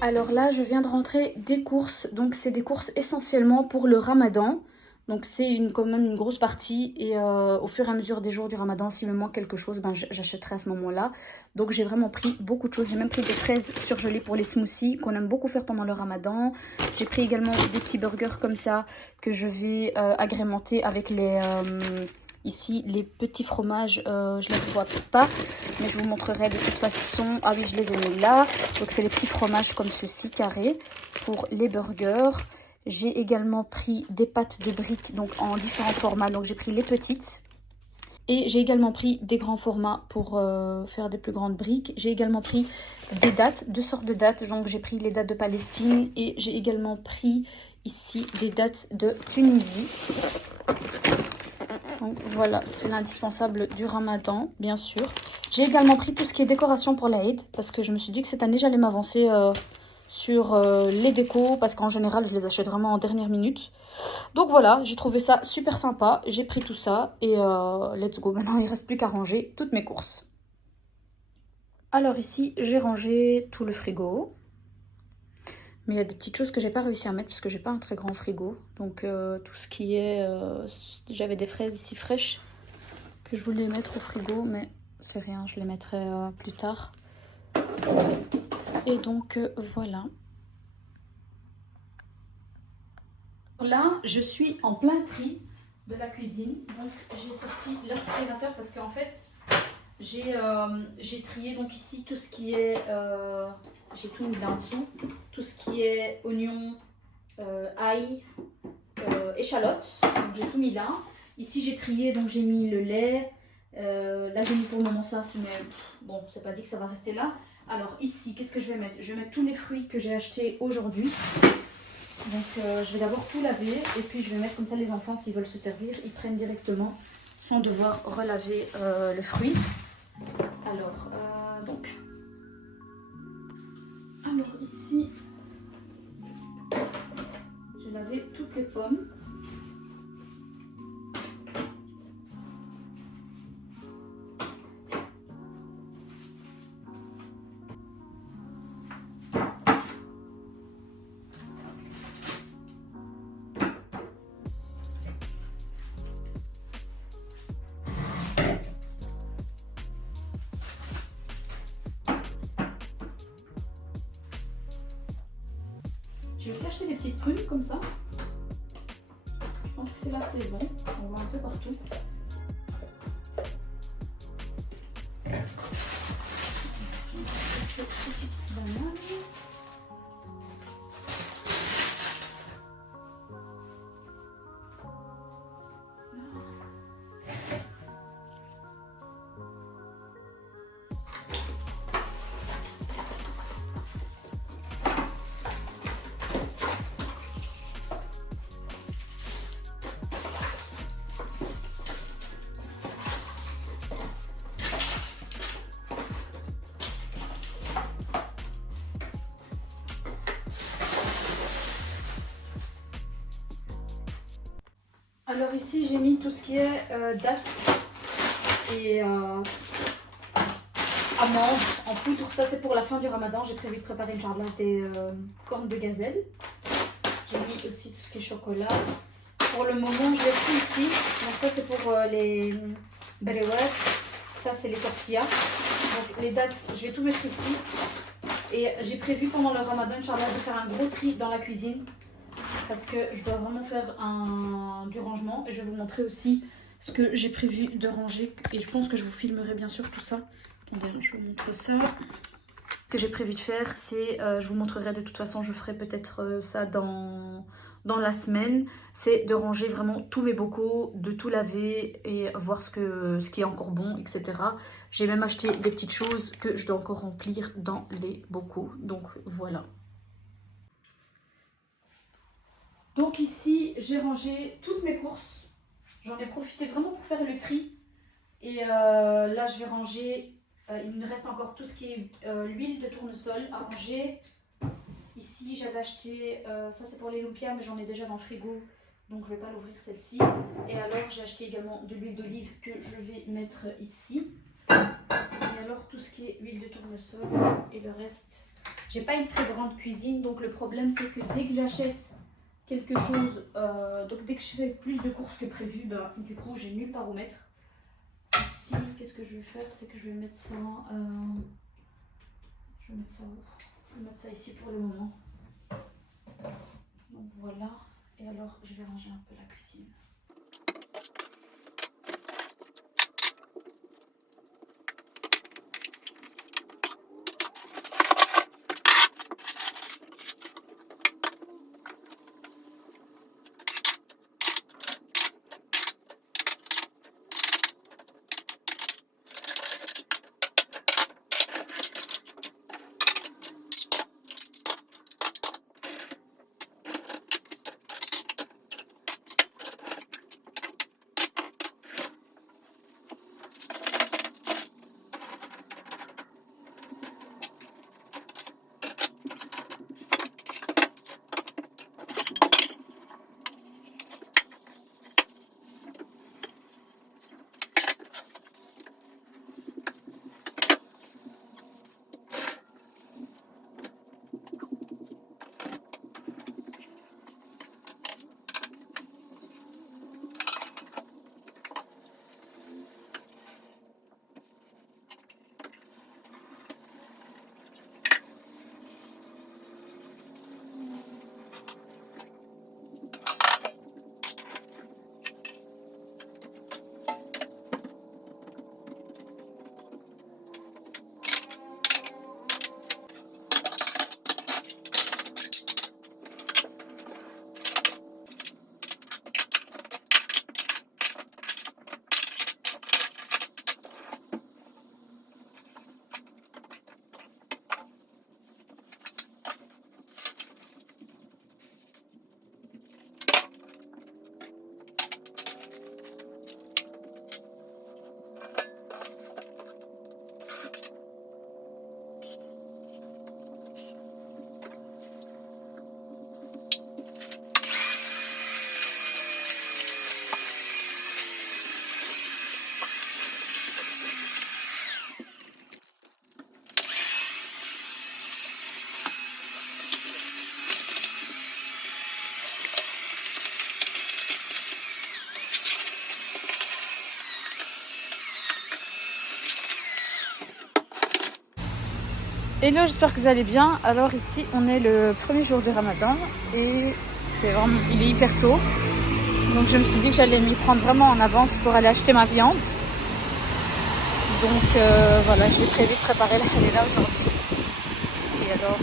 Alors là, je viens de rentrer des courses. Donc, c'est des courses essentiellement pour le ramadan. Donc, c'est quand même une grosse partie. Et au fur et à mesure des jours du ramadan, s'il me manque quelque chose, ben, j'achèterai à ce moment-là. Donc, j'ai vraiment pris beaucoup de choses. J'ai même pris des fraises surgelées pour les smoothies qu'on aime beaucoup faire pendant le ramadan. J'ai pris également des petits burgers comme ça que je vais agrémenter avec ici, les petits fromages, je ne les vois pas, mais je vous montrerai de toute façon. Ah oui, je les ai mis là. Donc, c'est les petits fromages comme ceci, carrés, pour les burgers. J'ai également pris des pâtes de briques, donc en différents formats. Donc, j'ai pris les petites. Et j'ai également pris des grands formats pour faire des plus grandes briques. J'ai également pris des dattes, deux sortes de dattes. Donc, j'ai pris les dattes de Palestine et j'ai également pris ici des dattes de Tunisie. Donc voilà, c'est l'indispensable du ramadan, bien sûr. J'ai également pris tout ce qui est décoration pour l'Aïd, parce que je me suis dit que cette année, j'allais m'avancer sur les décos, parce qu'en général, je les achète vraiment en dernière minute. Donc voilà, j'ai trouvé ça super sympa. J'ai pris tout ça et let's go. Maintenant, il ne reste plus qu'à ranger toutes mes courses. Alors ici, j'ai rangé tout le frigo. Mais il y a des petites choses que j'ai pas réussi à mettre parce que j'ai pas un très grand frigo. Donc tout ce qui est... j'avais des fraises ici fraîches que je voulais mettre au frigo, mais c'est rien, je les mettrai plus tard. Et donc voilà. Là, je suis en plein tri de la cuisine. Donc j'ai sorti l'aspirateur parce qu'en fait, j'ai trié donc ici tout ce qui est... j'ai tout mis là en dessous. Tout ce qui est oignon, ail, échalotes. Donc j'ai tout mis là. Ici j'ai trié, donc j'ai mis le lait. Là j'ai mis pour le moment ça, mais bon, c'est pas dit que ça va rester là. Alors ici, qu'est-ce que je vais mettre? Je vais mettre tous les fruits que j'ai achetés aujourd'hui. Donc je vais d'abord tout laver et puis je vais mettre comme ça les enfants, s'ils veulent se servir, ils prennent directement sans devoir relaver le fruit. Alors, alors ici, j'ai lavé toutes les pommes. J'ai aussi acheté des petites prunes comme ça. Je pense que c'est la saison. On voit un peu partout. J'ai cette petite banane. Alors ici j'ai mis tout ce qui est dattes et amandes en poudre. Ça c'est pour la fin du ramadan. J'ai prévu de préparer une charlotte des cornes de gazelle. J'ai mis aussi tout ce qui est chocolat. Pour le moment je l'ai pris ici. Donc ça c'est pour les berewat. Ça c'est les tortillas. Donc les dattes je vais tout mettre ici. Et j'ai prévu pendant le ramadan, Inch'Allah, de faire un gros tri dans la cuisine. Parce que je dois vraiment faire du rangement. Et je vais vous montrer aussi ce que j'ai prévu de ranger. Et je pense que je vous filmerai bien sûr tout ça. Attendez, je vous montre ça. Ce que j'ai prévu de faire, c'est... je vous montrerai de toute façon, je ferai peut-être ça dans la semaine. C'est de ranger vraiment tous mes bocaux, de tout laver et voir ce qui est encore bon, etc. J'ai même acheté des petites choses que je dois encore remplir dans les bocaux. Donc voilà. Donc ici, j'ai rangé toutes mes courses. J'en ai profité vraiment pour faire le tri. Et là, je vais ranger... il me reste encore tout ce qui est l'huile de tournesol à ranger. Ici, j'avais acheté... ça, c'est pour les lumpias, mais j'en ai déjà dans le frigo. Donc, je ne vais pas l'ouvrir celle-ci. Et alors, j'ai acheté également de l'huile d'olive que je vais mettre ici. Et alors, tout ce qui est huile de tournesol et le reste... J'ai pas une très grande cuisine, donc le problème c'est que dès que j'achète quelque chose, donc dès que je fais plus de courses que prévu, ben, du coup j'ai nulle part où mettre. Ici, qu'est-ce que je vais faire, c'est que je vais mettre ça, je vais mettre ça où? Je vais mettre ça ici pour le moment. Donc voilà, et alors je vais ranger un peu la cuisine. Hello, j'espère que vous allez bien. Alors ici, on est le premier jour du Ramadan et c'est vraiment, il est hyper tôt. Donc je me suis dit que j'allais m'y prendre vraiment en avance pour aller acheter ma viande. Donc voilà, j'ai prévu de préparer la halila aujourd'hui. Et alors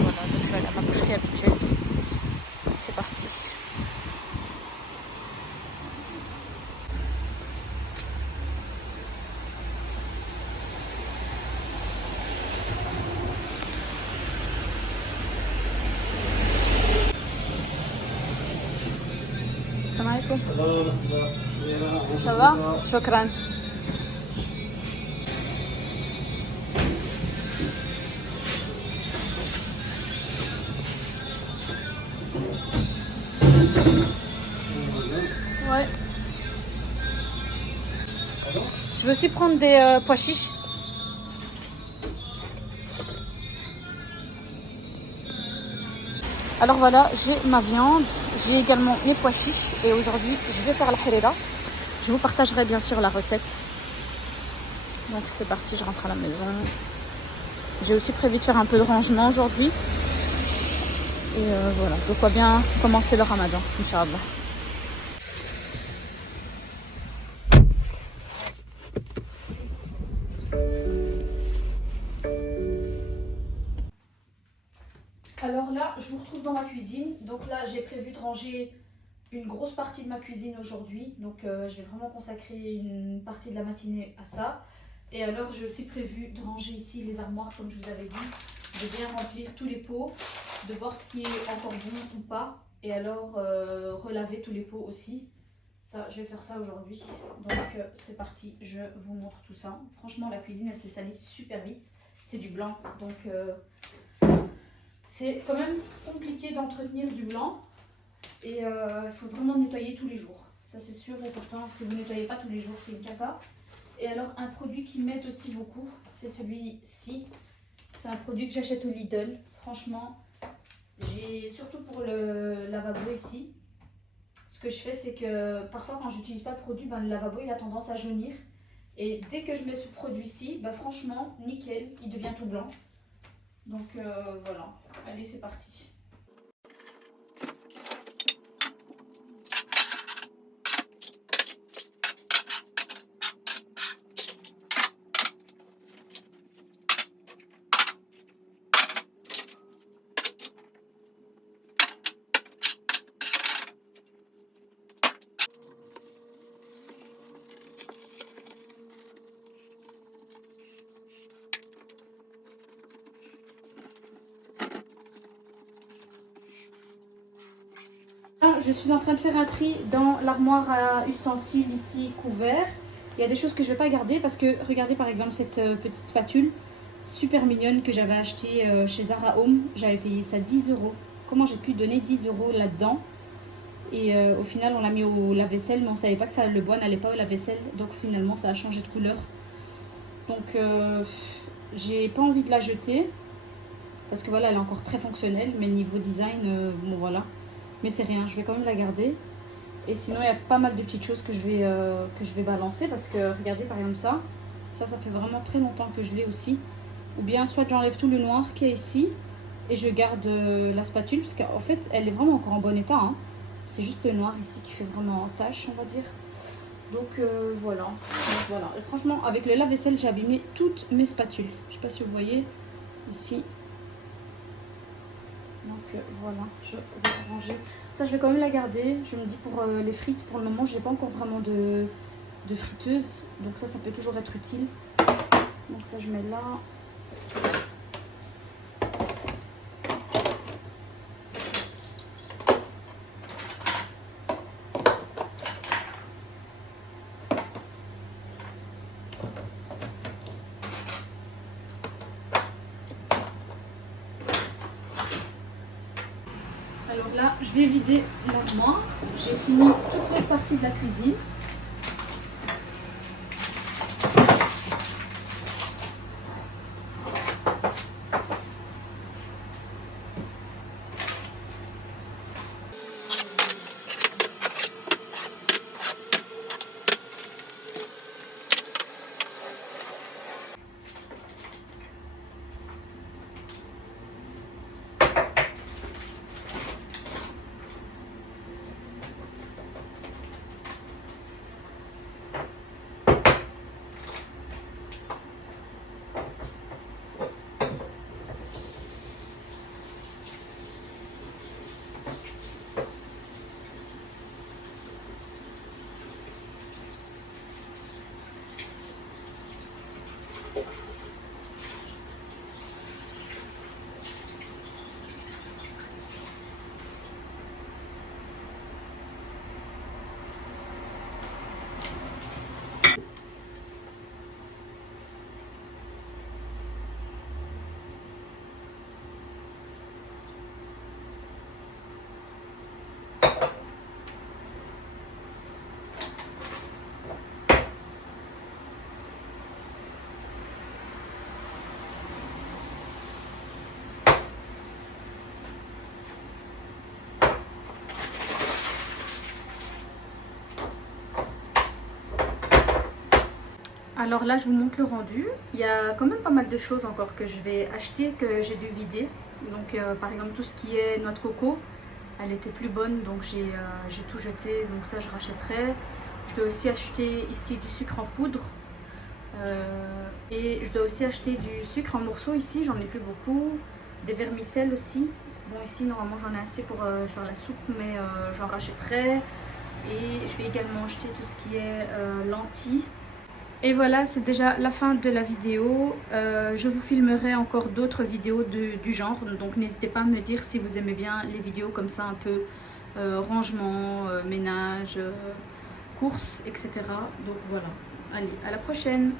voilà, donc je vais aller à ma boucherie habituelle. C'est parti. Salam alaikum. Ça va? Shukran. Ouais. Je veux aussi prendre des pois chiches. Alors voilà, j'ai ma viande, j'ai également mes pois chiches et aujourd'hui je vais faire la halila. Je vous partagerai bien sûr la recette. Donc c'est parti, je rentre à la maison. J'ai aussi prévu de faire un peu de rangement aujourd'hui. Et voilà, de quoi bien commencer le Ramadan, Inch'Allah. Alors là, je vous retrouve dans ma cuisine. Donc là, j'ai prévu de ranger une grosse partie de ma cuisine aujourd'hui. Donc je vais vraiment consacrer une partie de la matinée à ça. Et alors, j'ai aussi prévu de ranger ici les armoires, comme je vous avais dit. De bien remplir tous les pots, de voir ce qui est encore bon ou pas. Et alors, relaver tous les pots aussi. Ça, je vais faire ça aujourd'hui. Donc c'est parti, je vous montre tout ça. Franchement, la cuisine, elle se salit super vite. C'est du blanc, donc... c'est quand même compliqué d'entretenir du blanc et il faut vraiment nettoyer tous les jours. Ça c'est sûr et certain, si vous ne nettoyez pas tous les jours, c'est une cata. Et alors un produit qui m'aide aussi beaucoup, c'est celui-ci. c'est un produit que j'achète au Lidl. Franchement, j'ai surtout pour le lavabo ici. Ce que je fais, c'est que parfois quand j'utilise pas le produit, ben, le lavabo il a tendance à jaunir. Et dès que je mets ce produit-ci, ben, franchement, nickel, il devient tout blanc. Donc voilà, allez c'est parti. Je suis en train de faire un tri dans l'armoire à ustensiles ici couvert. Il y a des choses que je ne vais pas garder parce que regardez par exemple cette petite spatule super mignonne que j'avais achetée chez Zara Home. J'avais payé ça 10 €. Comment j'ai pu donner 10 € là-dedans? Et au final on l'a mis au lave-vaisselle mais on ne savait pas que ça, le bois n'allait pas au lave-vaisselle. Donc finalement ça a changé de couleur. Donc j'ai pas envie de la jeter parce que voilà elle est encore très fonctionnelle. Mais niveau design, bon voilà. Mais c'est rien, je vais quand même la garder. Et sinon, il y a pas mal de petites choses que je vais balancer. Parce que, regardez, par exemple ça fait vraiment très longtemps que je l'ai aussi. Ou bien, soit j'enlève tout le noir qu'il y a ici. Et je garde la spatule. Parce qu'en fait, elle est vraiment encore en bon état. Hein. C'est juste le noir ici qui fait vraiment tache, on va dire. Donc, voilà. Donc, voilà. Et franchement, avec le lave-vaisselle, j'ai abîmé toutes mes spatules. Je sais pas si vous voyez ici. Donc voilà, je vais ranger. Ça, je vais quand même la garder. Je me dis pour les frites, pour le moment, je n'ai pas encore vraiment de friteuse. Donc ça peut toujours être utile. Donc ça, je mets là. Alors là, je vais vider l'armoire. J'ai fini toute l'autre partie de la cuisine. Alors là, je vous montre le rendu. Il y a quand même pas mal de choses encore que je vais acheter, que j'ai dû vider. Donc par exemple tout ce qui est noix de coco, elle était plus bonne, donc j'ai tout jeté. Donc ça, je rachèterai. Je dois aussi acheter ici du sucre en poudre. Et je dois aussi acheter du sucre en morceaux ici, j'en ai plus beaucoup. Des vermicelles aussi. Bon, ici normalement j'en ai assez pour faire la soupe, mais j'en rachèterai. Et je vais également acheter tout ce qui est lentilles. Et voilà, c'est déjà la fin de la vidéo. Je vous filmerai encore d'autres vidéos du genre. Donc n'hésitez pas à me dire si vous aimez bien les vidéos comme ça, un peu rangement, ménage, courses, etc. Donc voilà. Allez, à la prochaine!